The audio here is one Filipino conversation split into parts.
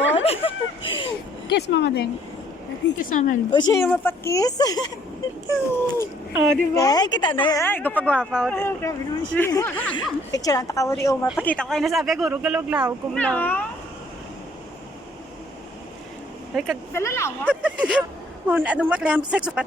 yun? Kiss mama din. Kiss mama. O siya yung mapakis. Oh, di ba? Ay, kita na yan. Ay, gupag-wapa. Grabe naman siya. Picture lang takaw ni Omar. Pakita ko kayo na sabi, guro, galog-law. Kumulaw. Ay, Dalalawa? anong maklayang sex pat?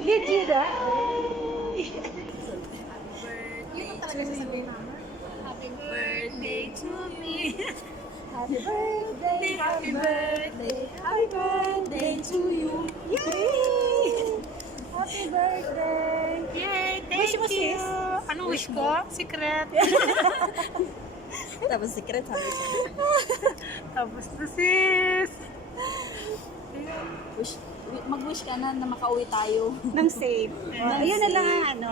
Video na. Happy birthday to me. Happy birthday, happy birthday, happy birthday to you. Yay! Happy birthday. Yay, Wish thank mo, you. sis. Anong wish ko? Secret. Tapos secret sabi siya. Tapos na sis. Mag-wish ka na makauwi tayo. Nang safe. Ayun na lang ang ano.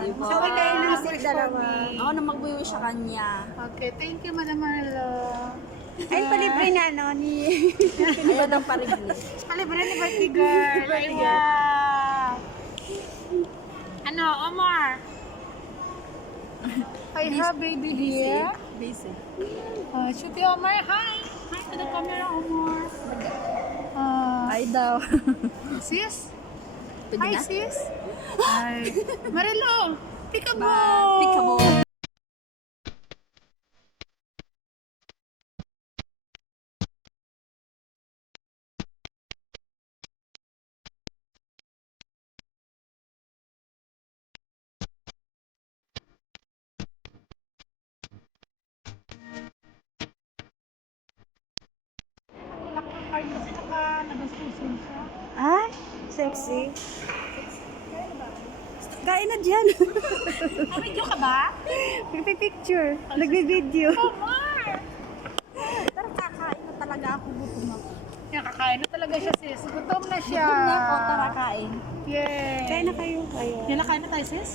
Diba? Sabay kayo ng Wish safe for dalawa. me. Ako na mag-wish sa kanya. Okay, thank you, Madam Marlo. Ay, palibre na ano ni... Ayaw ng paribli. Palibre ni birthday girl. Ay, wow. Ano, Omar? I have baby here. Basic. Shoot you, Omar. Hi. Hi to the camera, Omar. Ay daw. Sis? Pwede Hi, na? sis. Hi. Marilo, peekaboo. Peekaboo. Nakakard kasi nagasusun siya. Ay, sexy. Kain na dyan. Video ka ba? Nagpipicture. Nagbe-video. Omar! Pero kakain na talaga ako, gutom ako. Yan, kakain na talaga siya, sis. Gutom na siya. Gutom na ako, tara kain. Yay. Kain na kayo. Yan, nakain na tayo, sis.